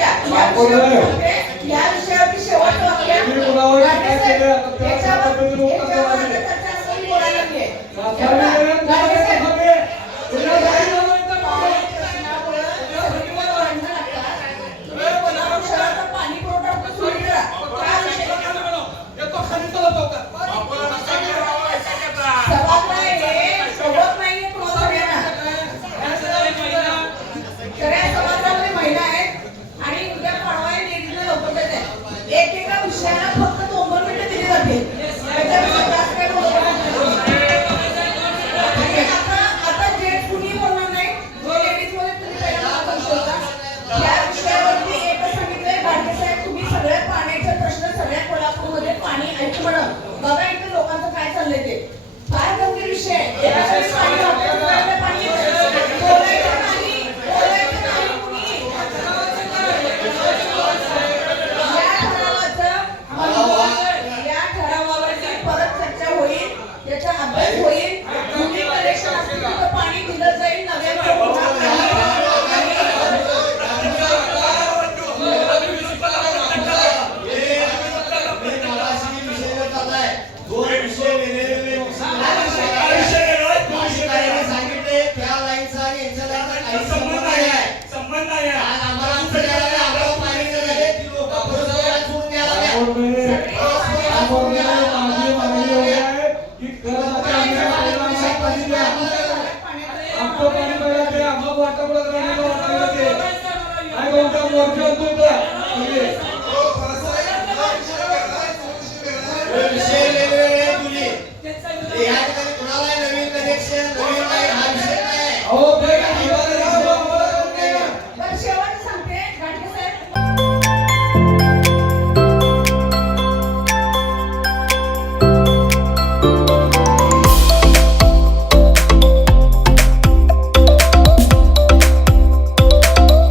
या विषयावरती शेवटचं वाक्य बघा इथे लोकांचं काय चाललंय ते काय गंभीर विषय आहे या ठरावावरती परत चर्चा होईल त्याचा अभ्यास होईल तुम्ही कलेक्शन असतील तर पाणी दिलं जाईल नव्यानं Oh,